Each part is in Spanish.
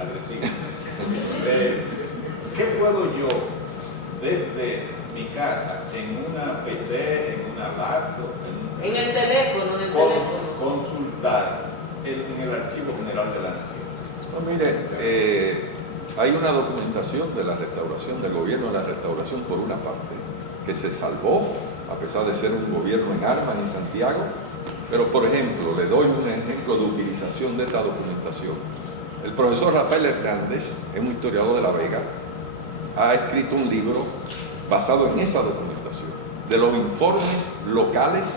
agresivo. ¿Qué puedo yo, desde mi casa, en una PC, en una laptop, en el teléfono, consultar en el Archivo General de la Nación? No, mire, hay una documentación de la restauración, del gobierno de la restauración, por una parte, que se salvó, a pesar de ser un gobierno en armas en Santiago. Pero, por ejemplo, le doy un ejemplo de utilización de esta documentación. El profesor Rafael Hernández, es un historiador de La Vega, ha escrito un libro basado en esa documentación, de los informes locales,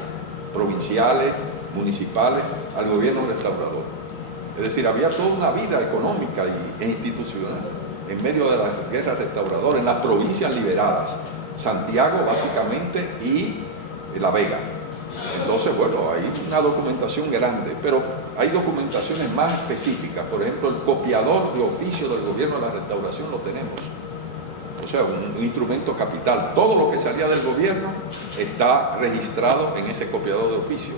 provinciales, municipales, al gobierno restaurador. Es decir, había toda una vida económica e institucional en medio de la guerra restauradora, en las provincias liberadas, Santiago básicamente y La Vega. Entonces, bueno, hay una documentación grande, pero hay documentaciones más específicas. Por ejemplo, el copiador de oficio del gobierno de la restauración lo tenemos. O sea, un instrumento capital. Todo lo que salía del gobierno está registrado en ese copiador de oficio.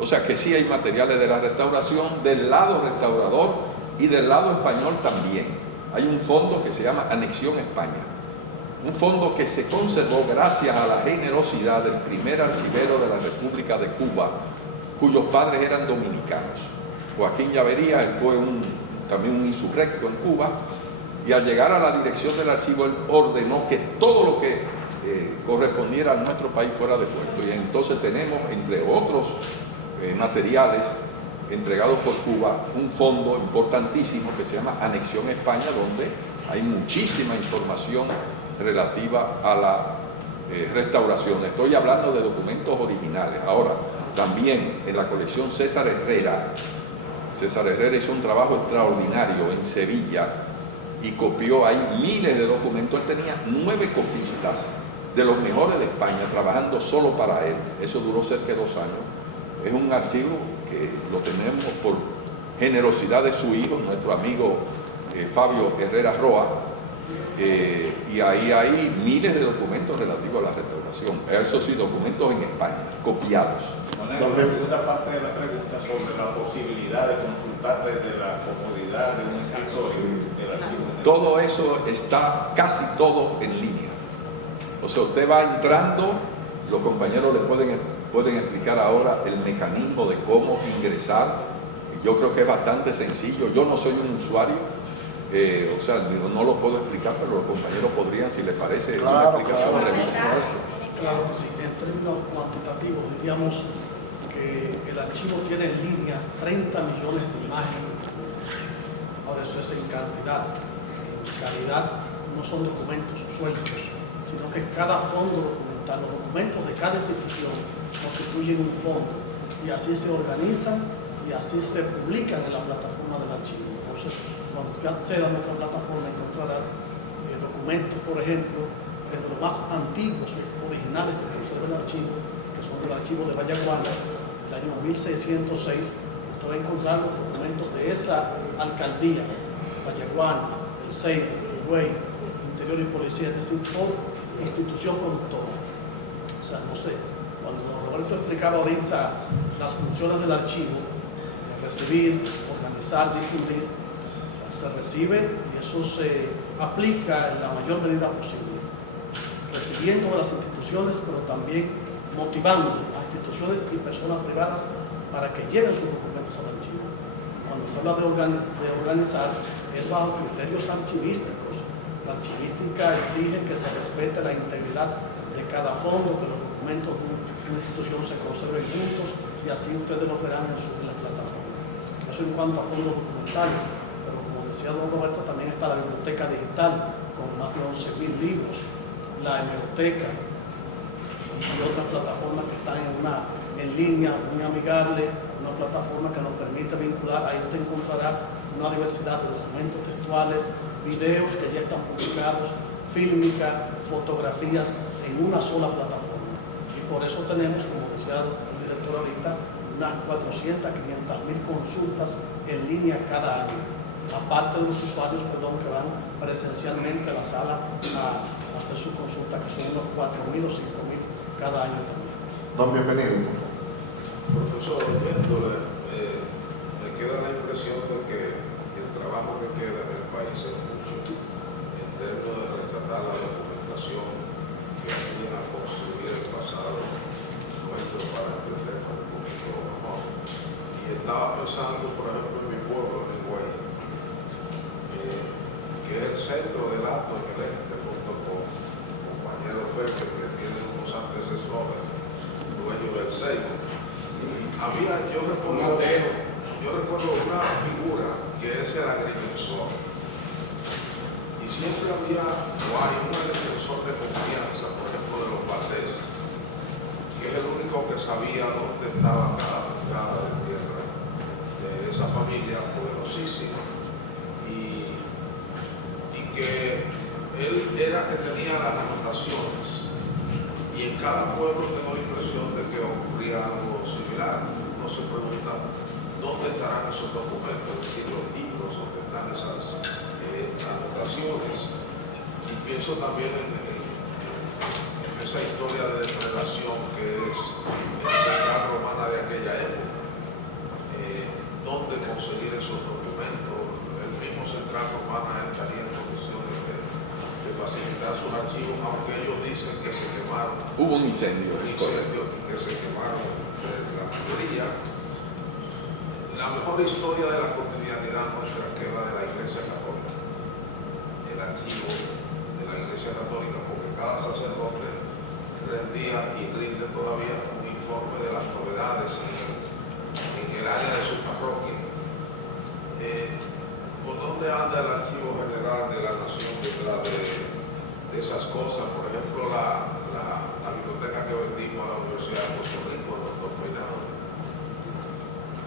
O sea que sí hay materiales de la restauración, del lado restaurador y del lado español también. Hay un fondo que se llama Anexión España. Un fondo que se conservó gracias a la generosidad del primer archivero de la República de Cuba, cuyos padres eran dominicanos. Joaquín Llavería fue también un insurrecto en Cuba, y al llegar a la dirección del archivo, él ordenó que todo lo que correspondiera a nuestro país fuera devuelto. Y entonces tenemos, entre otros materiales entregados por Cuba, un fondo importantísimo que se llama Anexión España, donde hay muchísima información relativa a la restauración. Estoy hablando de documentos originales. Ahora, también en la colección César Herrera hizo un trabajo extraordinario en Sevilla y copió ahí miles de documentos. Él tenía 9 copistas de los mejores de España trabajando solo para él. Eso duró cerca de 2 años. Es un archivo que lo tenemos por generosidad de su hijo, nuestro amigo Fabio Herrera Roa, y ahí hay miles de documentos relativos a la restauración. Eso sí, documentos en España, copiados. La segunda parte de la pregunta sobre la posibilidad de consultar desde la comodidad de un escritorio del archivo. Todo eso está casi todo en línea. O sea, usted va entrando, los compañeros le pueden explicar ahora el mecanismo de cómo ingresar. Yo creo que es bastante sencillo. Yo no soy un usuario, o sea, no lo puedo explicar, pero los compañeros podrían, si les parece, una explicación revista. Claro que sí. En términos cuantitativos, diríamos que el archivo tiene en línea 30 millones de imágenes. Ahora, eso es en cantidad. En calidad no son documentos sueltos, sino que cada fondo documental, los documentos de cada institución constituyen un fondo, y así se organizan y así se publican en la plataforma del archivo. Entonces, cuando usted acceda a nuestra plataforma, encontrará documentos, por ejemplo, desde los más antiguos, originales que conserva el archivo, que son del archivo de Vallaguana, del año 1606. Usted va a encontrar los documentos de esa alcaldía, Vallaguana, el Seibo, el Güey, Interior y Policía, es decir, por institución productora. O sea, no sé, cuando Roberto explicaba ahorita las funciones del archivo, recibir, organizar, difundir, se recibe y eso se aplica en la mayor medida posible, recibiendo de las instituciones, pero también motivando a instituciones y personas privadas para que lleven sus documentos al archivo. Cuando se habla de organizar, es bajo criterios archivísticos. La archivística exige que se respete la integridad de cada fondo, que los documentos de una institución se conserven juntos, y así ustedes lo verán en la plataforma. Eso en cuanto a fondos documentales, pero como decía don Roberto, también está la biblioteca digital con más de 11.000 libros, la hemeroteca y otras plataformas que están en línea, muy amigable, una plataforma que nos permite vincular. Ahí usted encontrará una diversidad de documentos textuales, videos que ya están publicados, fílmica, fotografías en una sola plataforma. Y por eso tenemos, como decía el director ahorita, unas 400, 500.000 consultas en línea cada año, aparte de los usuarios, que van presencialmente a la sala a hacer sus consultas, que son unos 4.000 o 5.000 cada año también. Don, bienvenido. Profesor, oyéndole, me queda la impresión de que el trabajo que queda en hacer mucho en términos de rescatar la documentación que ayuden a construir el pasado nuestro para entendernos un poquito mejor. Y estaba pensando, por ejemplo, en mi pueblo, en Higüey, que es el centro del acto en el este, junto con compañero Fefe, que tiene unos antecesores, dueños del Seibo. Yo recuerdo una figura que es el agrimensor. Y siempre había, o hay un agrimensor de confianza, por ejemplo, de los Valdés, que es el único que sabía dónde estaba cada pulgada de tierra de esa familia poderosísima. Y que él era que tenía las anotaciones. Y en cada pueblo tengo la impresión de que ocurría algo similar. Uno se pregunta, ¿dónde estarán esos documentos? Es decir, los libros, ¿dónde están esas anotaciones? Y pienso también en esa historia de depredación que es la central romana de aquella época. ¿Dónde conseguir esos documentos? El mismo central romana estaría en condiciones de facilitar sus archivos, aunque ellos dicen que se quemaron. Hubo un incendio. Y que se quemaron la mayoría. La mejor historia de la cotidianidad nuestra que es la de la Iglesia Católica. El archivo de la Iglesia Católica, porque cada sacerdote rendía y rinde todavía un informe de las novedades en el área de su parroquia. ¿Por dónde anda el Archivo General de la Nación detrás de esas cosas? Por ejemplo, la biblioteca que vendimos a la Universidad de Puerto Rico, el doctor Peinado.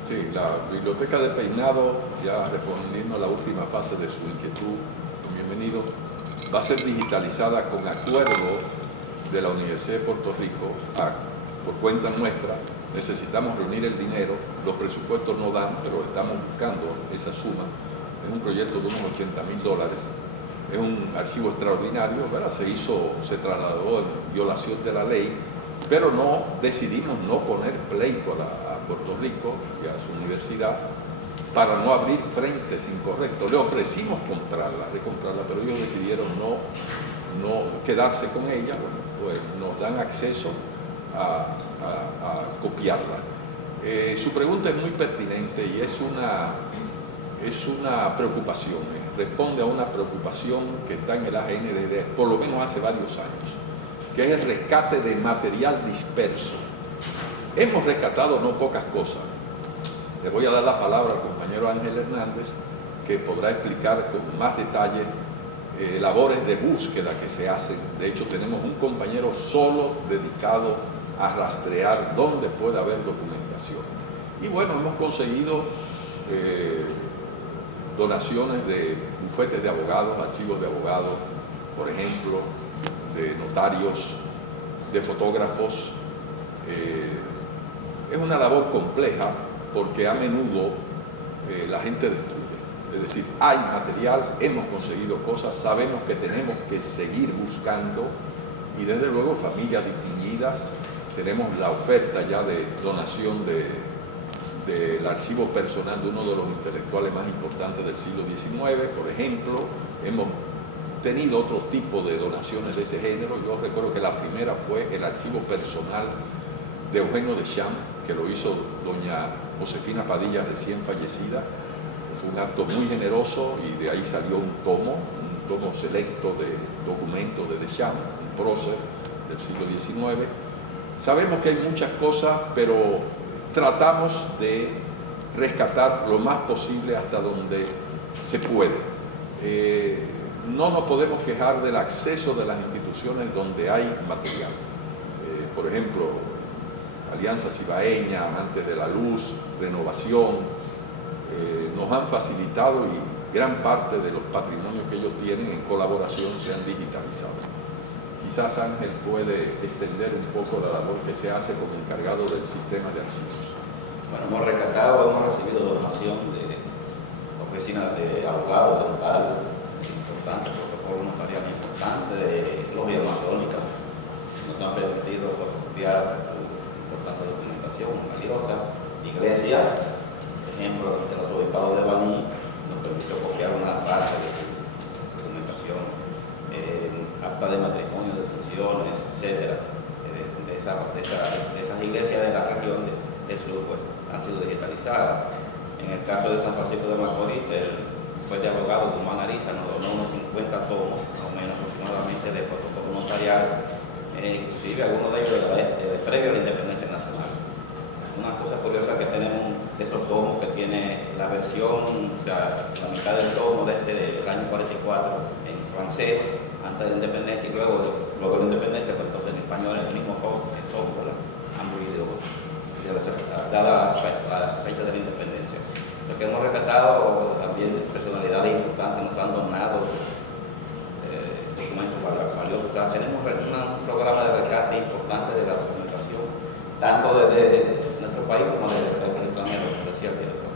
Sí, la biblioteca de Peinado, ya respondiendo a la última fase de su inquietud, bienvenido, va a ser digitalizada con acuerdo de la Universidad de Puerto Rico por cuenta nuestra. Necesitamos reunir el dinero, los presupuestos no dan, pero estamos buscando esa suma. Es un proyecto de unos $80,000. Es un archivo extraordinario, ¿verdad? Se trasladó en violación de la ley, pero decidimos no poner pleito a Puerto Rico y a su universidad para no abrir frentes incorrectos. Le ofrecimos recomprarla, pero ellos decidieron no quedarse con ella. Bueno, pues nos dan acceso a copiarla. Su pregunta es muy pertinente y es una preocupación, responde a una preocupación que está en el AGN desde por lo menos hace varios años, que es el rescate de material disperso. Hemos rescatado no pocas cosas. Le voy a dar la palabra al compañero Ángel Hernández, que podrá explicar con más detalle labores de búsqueda que se hacen. De hecho, tenemos un compañero solo dedicado a rastrear dónde puede haber documentación. Y bueno, hemos conseguido donaciones de bufetes de abogados, archivos de abogados, por ejemplo, de notarios, de fotógrafos. Es una labor compleja porque a menudo la gente destruye. Es decir, hay material, hemos conseguido cosas, sabemos que tenemos que seguir buscando y desde luego familias distinguidas. Tenemos la oferta ya de donación del archivo personal de uno de los intelectuales más importantes del siglo XIX, por ejemplo. Hemos tenido otro tipo de donaciones de ese género. Yo recuerdo que la primera fue el archivo personal de Eugenio Deschamps, que lo hizo doña Josefina Padilla, recién fallecida. Fue un acto muy generoso y de ahí salió un tomo selecto de documentos de Deschamps, un prócer del siglo XIX. Sabemos que hay muchas cosas, pero tratamos de rescatar lo más posible hasta donde se puede. No nos podemos quejar del acceso de las instituciones donde hay material. Por ejemplo, Alianza Cibaeña, Amantes de la Luz, Renovación, nos han facilitado y gran parte de los patrimonios que ellos tienen en colaboración se han digitalizado. Quizás Ángel puede extender un poco la labor que se hace como encargado del sistema de archivos. Bueno, hemos recibido donación de oficinas de abogados, de notarios, importantes, protocolos notariales importantes, de logias masónicas. Nos han permitido fotocopiar importante documentación valiosa, iglesias. Por ejemplo, el arzobispado de Baní nos permitió copiar una parte de personalizada. En el caso de San Francisco de Macorís, él fue dialogado con Juan Ariza, nos donó unos 50 tomos, más o menos aproximadamente, de protocolo notarial, inclusive algunos de ellos previo a la independencia nacional. Una cosa curiosa que tenemos de esos tomos que tiene la versión, o sea, la mitad del tomo desde el año 44 en francés, antes de la independencia, y luego de la independencia, pero entonces en español es el mismo tomo, ¿verdad? Ambos idiomas, dada la fecha de la independencia. Lo que hemos rescatado también personalidades importantes, nos han donado documentos valiosos. O sea, tenemos un programa de rescate importante de la documentación, tanto desde nuestro país como desde el extranjero, como decía el director.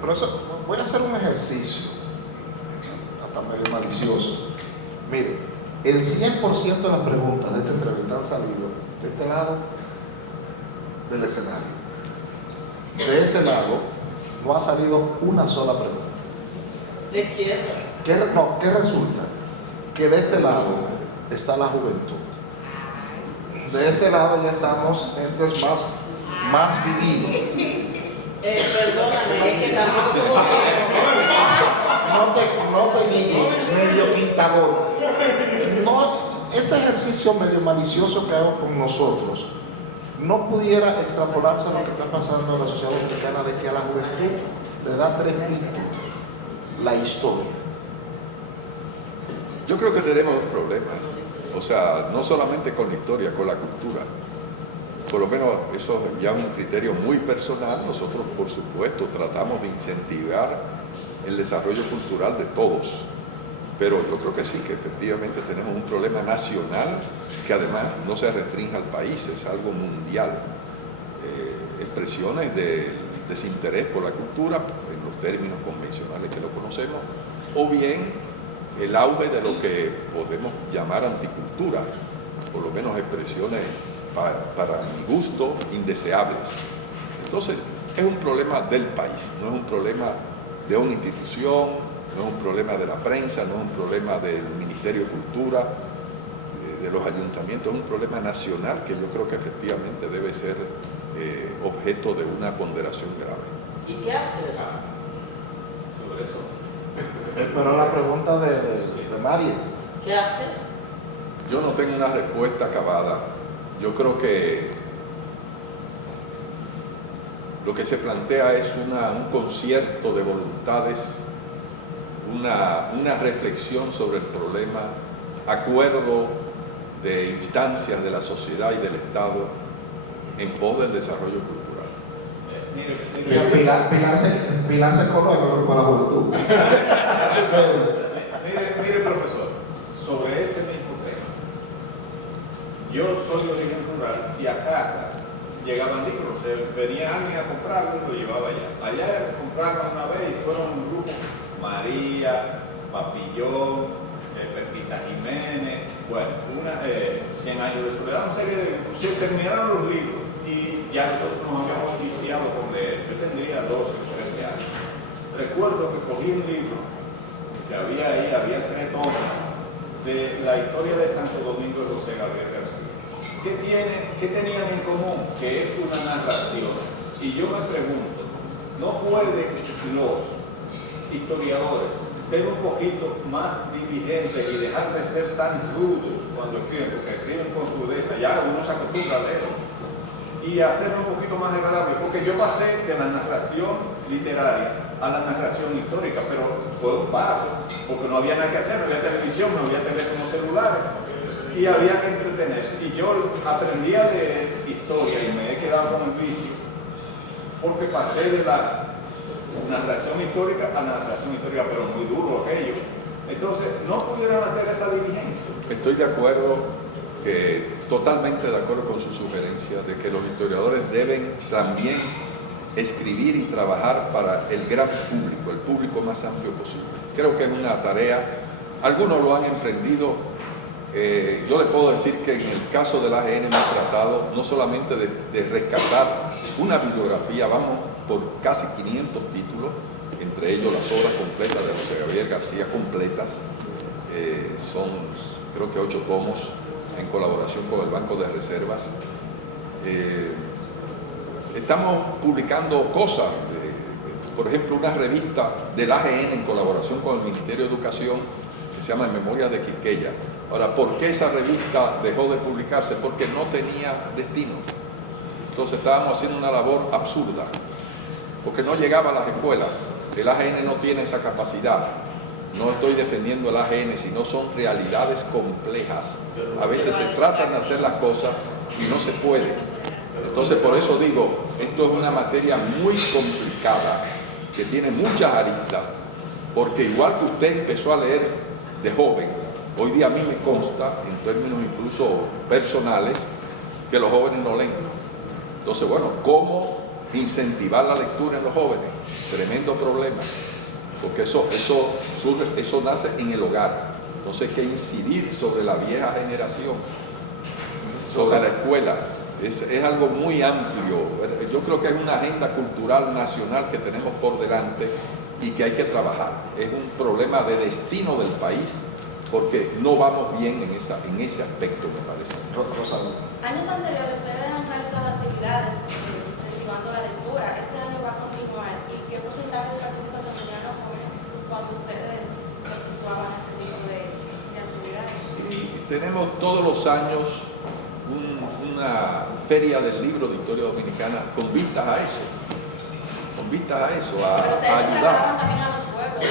Profesor, voy a hacer un ejercicio, hasta medio malicioso. Mire, el 100% de las preguntas de esta entrevista han salido de este lado del escenario. De ese lado no ha salido una sola pregunta. ¿De izquierda? ¿Qué resulta? Que de este lado está la juventud. De este lado ya estamos gentes más vividos. Perdóname, es que tampoco somos No te digo medio quintagona. No, este ejercicio medio malicioso que hago con nosotros no pudiera extrapolarse a lo que está pasando en la sociedad dominicana, de que a la juventud le da 3 pitos la historia. Yo creo que tenemos un problema, o sea, no solamente con la historia, con la cultura. Por lo menos eso es ya un criterio muy personal. Nosotros, por supuesto, tratamos de incentivar el desarrollo cultural de todos, pero yo creo que sí, que efectivamente tenemos un problema nacional que además no se restringe al país, es algo mundial. Expresiones de desinterés por la cultura, en los términos convencionales que lo conocemos, o bien el auge de lo que podemos llamar anticultura, por lo menos expresiones para mi gusto indeseables. Entonces, es un problema del país, no es un problema de una institución, no es un problema de la prensa, no es un problema del Ministerio de Cultura, de los ayuntamientos, es un problema nacional que yo creo que efectivamente debe ser objeto de una ponderación grave. ¿Y qué hace? Sobre eso. Pero la pregunta de María. ¿Qué hace? Yo no tengo una respuesta acabada. Yo creo que lo que se plantea es un concierto de voluntades, una reflexión sobre el problema, acuerdo de instancias de la sociedad y del Estado en pos del desarrollo cultural. Pilar se conoce con la juventud. Mire, profesor, sobre ese mismo tema, yo soy de origen rural y a casa llegaban libros, venía alguien a comprarlo y lo llevaba allá. Allá compraron una vez y fueron un grupo, María, Papillón, Pepita Jiménez, bueno, 100 años de soledad, una serie de libros. Se terminaron los libros y ya nosotros nos habíamos iniciado con leer. Yo tendría 12 o 13 años. Recuerdo que cogí un libro que había ahí, había 3 tomos de la historia de Santo Domingo de José Gabriel García. ¿Qué tenían en común? Que es una narración. Y yo me pregunto, ¿no pueden los historiadores ser un poquito más diligentes y dejar de ser tan rudos cuando escriben? Porque escriben con rudeza, ya uno se acostumbra a leerlo. Y hacerlo un poquito más agradable, porque yo pasé de la narración literaria a la narración histórica, pero fue un paso, porque no había nada que hacer, no había televisión, no había teléfonos celulares, y había que entretenerse. Y yo aprendí a leer historia y me he quedado con el vicio, porque pasé de la narración histórica a la narración histórica, pero muy duro aquello. Entonces, no pudieron hacer esa diligencia. Estoy de acuerdo, totalmente de acuerdo con su sugerencia de que los historiadores deben también escribir y trabajar para el gran público, el público más amplio posible. Creo que es una tarea, algunos lo han emprendido. Yo le puedo decir que en el caso del AGN hemos tratado no solamente de rescatar una bibliografía, vamos por casi 500 títulos, entre ellos las obras completas de José Gabriel García, completas, son creo que 8 tomos en colaboración con el Banco de Reservas. estamos publicando cosas, por ejemplo, una revista del AGN en colaboración con el Ministerio de Educación que se llama Memorias de Quisqueya. Ahora, ¿por qué esa revista dejó de publicarse? Porque no tenía destino. Entonces estábamos haciendo una labor absurda, porque no llegaba a las escuelas. El AGN no tiene esa capacidad. No estoy defendiendo el AGN, sino son realidades complejas. A veces se tratan de hacer las cosas y no se puede. Entonces, por eso digo, esto es una materia muy complicada, que tiene muchas aristas, porque igual que usted empezó a leer de joven, hoy día a mí me consta, en términos incluso personales, que los jóvenes no leen. Entonces, bueno, ¿cómo incentivar la lectura en los jóvenes? Tremendo problema, porque eso nace en el hogar. Entonces hay que incidir sobre la vieja generación, sobre la escuela. Es algo muy amplio. Yo creo que es una agenda cultural nacional que tenemos por delante y que hay que trabajar. Es un problema de destino del país, porque no vamos bien en ese aspecto, me parece. Rosalba. Años anteriores ustedes han realizado actividades incentivando la lectura. Este año va a continuar. ¿Y qué porcentaje de participación tenían los jóvenes cuando ustedes efectuaban este tipo de actividades? Y tenemos todos los años una feria del libro de Historia Dominicana con vistas a eso, Pero ustedes a se ayudar. trasladaban también a los pueblos.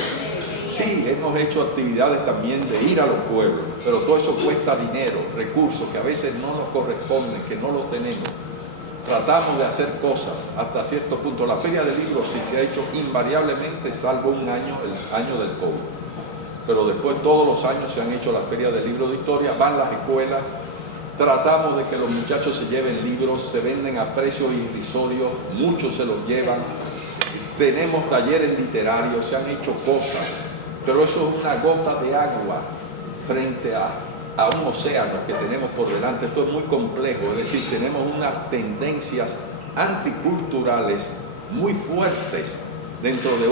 Sí, hemos hecho actividades también de ir a los pueblos, pero todo eso cuesta dinero, recursos que a veces no nos corresponden, que no los tenemos. Tratamos de hacer cosas hasta cierto punto. La feria del libro sí se ha hecho invariablemente, salvo un año, el año del COVID. Pero después todos los años se han hecho las ferias del libro de historia, van las escuelas. Tratamos de que los muchachos se lleven libros, se venden a precios irrisorios, muchos se los llevan. Tenemos talleres literarios, se han hecho cosas, pero eso es una gota de agua frente a un océano que tenemos por delante. Esto es muy complejo, es decir, tenemos unas tendencias anticulturales muy fuertes dentro de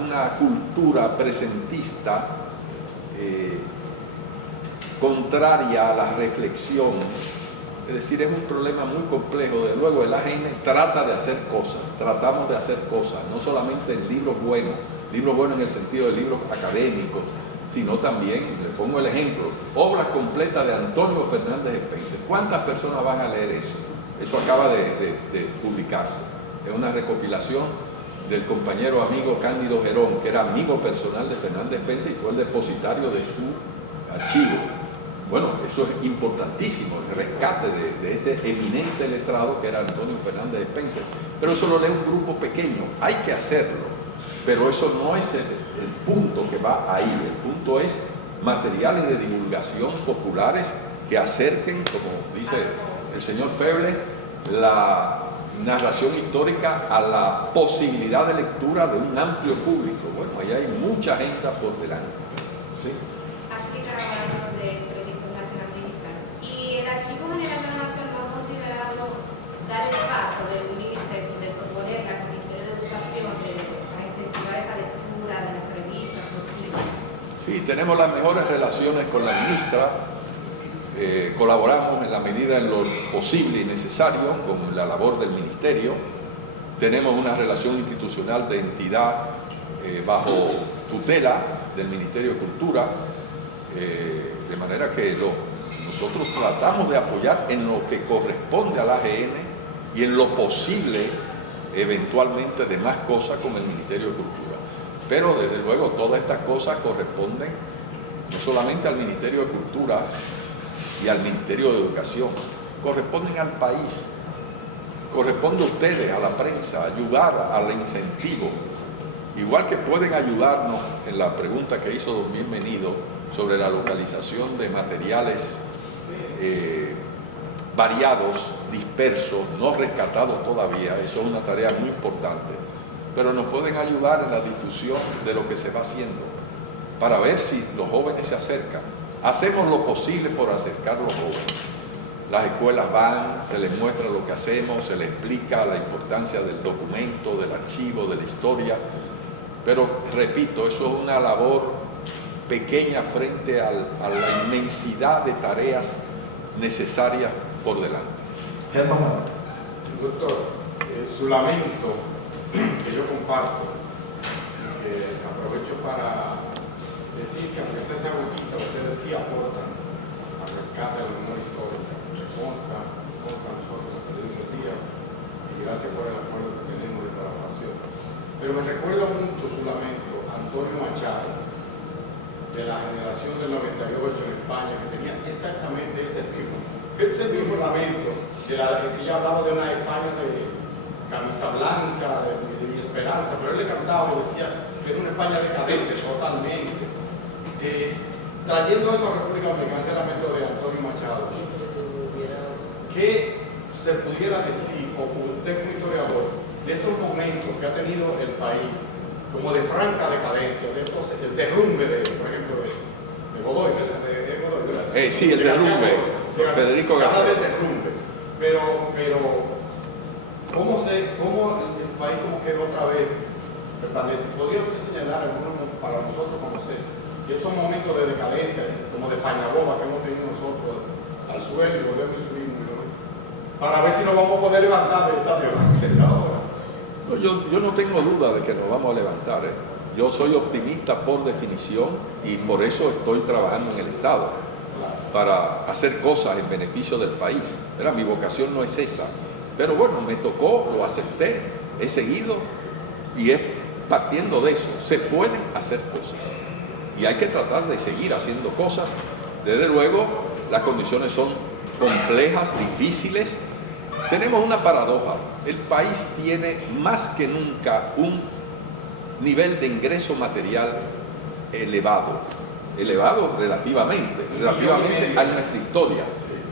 una cultura presentista contraria a la reflexión. Es decir, es un problema muy complejo. Desde luego el AGN trata de hacer cosas, tratamos de hacer cosas, no solamente en libros buenos en el sentido de libros académicos, sino también, le pongo el ejemplo, obras completas de Antonio Fernández Spencer. ¿Cuántas personas van a leer eso? Eso acaba de publicarse. Es una recopilación del compañero amigo Cándido Gerón, que era amigo personal de Fernández Spencer y fue el depositario de su archivo. Bueno, eso es importantísimo, el rescate de ese eminente letrado que era Antonio Fernández Spencer. Pero eso lo lee un grupo pequeño, hay que hacerlo, pero eso no es el punto que va ahí. El punto es materiales de divulgación populares que acerquen, como dice el señor Feble, la narración histórica a la posibilidad de lectura de un amplio público. Bueno, ahí hay mucha agenda por delante. Sí. Ashley Caraballo de Proyecto Nacional Digital. Y el Archivo General de la Nación no ha considerado dar el paso de unirse, de proponerle al Ministerio de Educación para incentivar esa lectura de las revistas, los libros. Sí, tenemos las mejores relaciones con la ministra. Colaboramos en la medida en lo posible y necesario con la labor del ministerio. Tenemos una relación institucional de entidad bajo tutela del Ministerio de Cultura, de manera que nosotros tratamos de apoyar en lo que corresponde al AGN y en lo posible eventualmente de más cosas con el Ministerio de Cultura. Pero desde luego todas estas cosas corresponden no solamente al Ministerio de Cultura y al Ministerio de Educación, corresponden al país, corresponde a ustedes, a la prensa, ayudar al incentivo, igual que pueden ayudarnos en la pregunta que hizo don Bienvenido sobre la localización de materiales variados, dispersos, no rescatados todavía. Eso es una tarea muy importante, pero nos pueden ayudar en la difusión de lo que se va haciendo, para ver si los jóvenes se acercan. Hacemos lo posible por acercar a los jóvenes. Las escuelas van, se les muestra lo que hacemos, se les explica la importancia del documento, del archivo, de la historia, pero repito, eso es una labor pequeña frente a la inmensidad de tareas necesarias por delante. Germán Manuel. Doctor, su lamento que yo comparto, que aprovecho para decir que aunque sea esa gotita, ustedes sí aportan al rescate de la memoria histórica, que consta nosotros en el periódico del día, y gracias por el acuerdo que tenemos de colaboración. Pero me recuerda mucho su lamento Antonio Machado, de la generación del 98 en España, que tenía exactamente ese mismo lamento, que ella hablaba de una España de camisa blanca, de mi esperanza, pero él le cantaba y decía que era una España decadente totalmente. Trayendo eso a República Dominicana, ese lamento de Antonio Machado, ¿qué se pudiera decir, o usted como historiador, de esos momentos que ha tenido el país, como de franca decadencia, el derrumbe de, por ejemplo, de Godoy, ¿verdad? Sí, el derrumbe, Federico García. Habla del derrumbe, pero ¿cómo el país como quedó otra vez? ¿Podría usted señalar algunos para nosotros conocer esos momentos de decadencia, como de pañaboba que hemos tenido nosotros al suelo y volvemos y subimos, ¿no? Para ver si nos vamos a poder levantar del estadio de ahora? No, yo no tengo duda de que nos vamos a levantar. Yo soy optimista por definición y por eso estoy trabajando en el Estado, para hacer cosas en beneficio del país. Mi vocación no es esa. Pero bueno, me tocó, lo acepté, he seguido y es partiendo de eso. Se pueden hacer cosas y hay que tratar de seguir haciendo cosas. Desde luego, las condiciones son complejas, difíciles. Tenemos una paradoja. El país tiene más que nunca un nivel de ingreso material elevado relativamente a nuestra historia.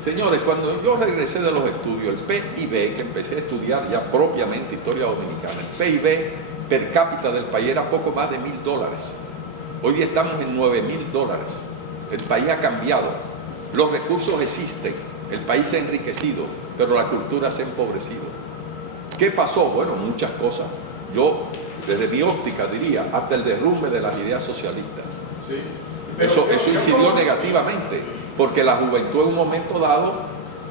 Señores, cuando yo regresé de los estudios, el PIB, que empecé a estudiar ya propiamente historia dominicana, el PIB per cápita del país era poco más de $1.000. Hoy día estamos en $9.000. El país ha cambiado, los recursos existen, el país se ha enriquecido, pero la cultura se ha empobrecido. ¿Qué pasó? Bueno, muchas cosas. Yo, desde mi óptica, diría, hasta el derrumbe de las ideas socialistas. Sí. Eso incidió negativamente, porque la juventud en un momento dado,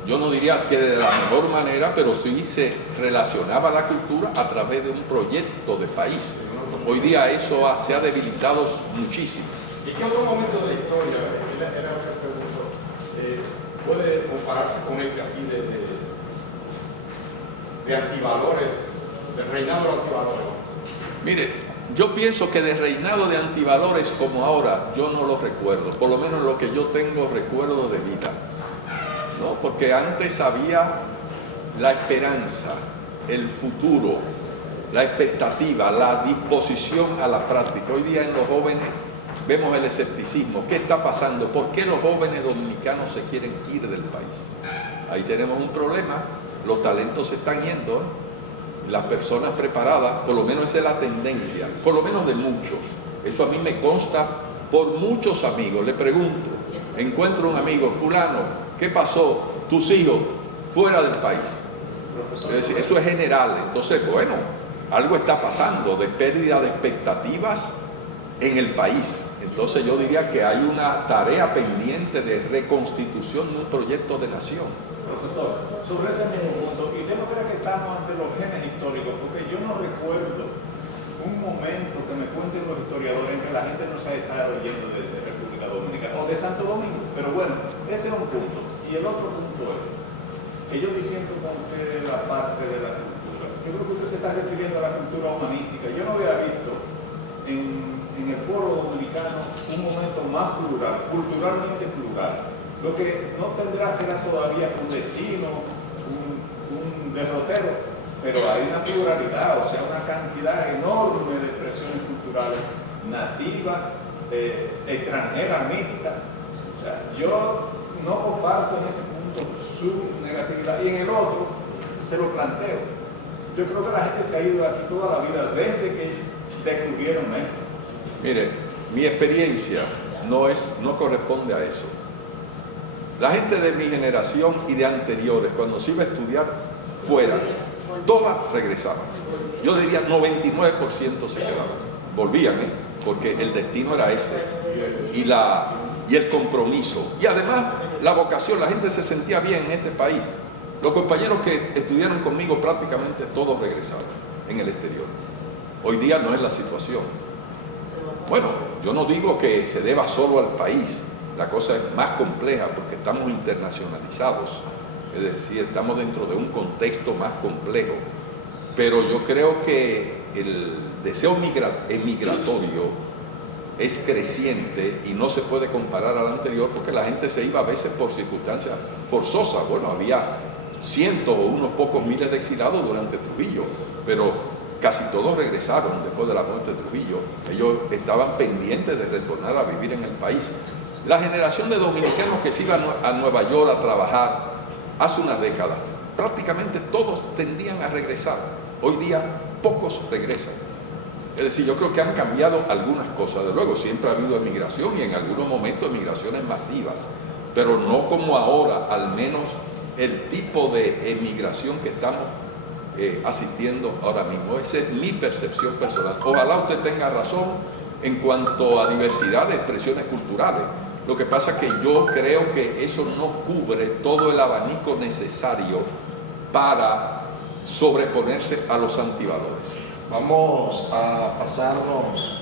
yo no diría que de la mejor manera, pero sí se relacionaba la cultura a través de un proyecto de país. Hoy día eso se ha debilitado muchísimo. ¿Y qué otro momento de la historia, era lo que pregunto, puede compararse con el que así de antivalores, del reinado de los antivalores? Mire, yo pienso que de reinado de antivalores como ahora, yo no lo recuerdo, por lo menos lo que yo tengo recuerdo de vida, ¿no? Porque antes había la esperanza, el futuro, la expectativa, la disposición a la práctica. Hoy día en los jóvenes vemos el escepticismo. ¿Qué está pasando? ¿Por qué los jóvenes dominicanos se quieren ir del país? Ahí tenemos un problema, los talentos se están yendo, las personas preparadas, por lo menos esa es la tendencia, por lo menos de muchos. Eso a mí me consta por muchos amigos. Le pregunto, encuentro un amigo, fulano, ¿qué pasó? Tus hijos fuera del país. Es decir, eso es general. Entonces, bueno, algo está pasando de pérdida de expectativas en el país. Entonces yo diría que hay una tarea pendiente de reconstitución de un proyecto de nación. Profesor, sobre ese mismo punto, y yo no creo que estamos ante los genes históricos, porque yo no recuerdo un momento que me cuenten los historiadores en que la gente no se ha estado yendo de República Dominicana o de Santo Domingo. Pero bueno, ese es un punto. Y el otro punto es que yo diciendo con usted la parte de la cultura. Yo creo que usted se está refiriendo a la cultura humanística. Yo no había visto en el pueblo dominicano un momento más plural, culturalmente plural. Lo que no tendrá será todavía un destino, un derrotero, pero hay una pluralidad, o sea, una cantidad enorme de expresiones culturales nativas, extranjeras, mixtas. O sea, yo no comparto en ese punto su negatividad. Y en el otro, se lo planteo. Yo creo que la gente se ha ido de aquí toda la vida, desde que descubrieron México. Mire, mi experiencia no corresponde a eso. La gente de mi generación y de anteriores, cuando se iba a estudiar fuera, todas regresaban. Yo diría 99% se quedaban. Volvían, porque el destino era ese. Y el compromiso. Y además, la vocación. La gente se sentía bien en este país. Los compañeros que estudiaron conmigo prácticamente todos regresaron en el exterior. Hoy día no es la situación. Bueno, yo no digo que se deba solo al país, la cosa es más compleja porque estamos internacionalizados, es decir, estamos dentro de un contexto más complejo, pero yo creo que el deseo emigratorio es creciente y no se puede comparar al anterior porque la gente se iba a veces por circunstancias forzosas. Bueno, había cientos o unos pocos miles de exilados durante Trujillo, pero casi todos regresaron después de la muerte de Trujillo. Ellos estaban pendientes de retornar a vivir en el país. La generación de dominicanos que se iban a Nueva York a trabajar hace unas décadas, prácticamente todos tendían a regresar. Hoy día pocos regresan. Es decir, yo creo que han cambiado algunas cosas. De luego, siempre ha habido emigración y en algunos momentos emigraciones masivas, pero no como ahora, al menos el tipo de emigración que estamos asistiendo ahora mismo. Esa es mi percepción personal. Ojalá usted tenga razón en cuanto a diversidad de expresiones culturales. Lo que pasa es que yo creo que eso no cubre todo el abanico necesario para sobreponerse a los antivalores. Vamos a pasarnos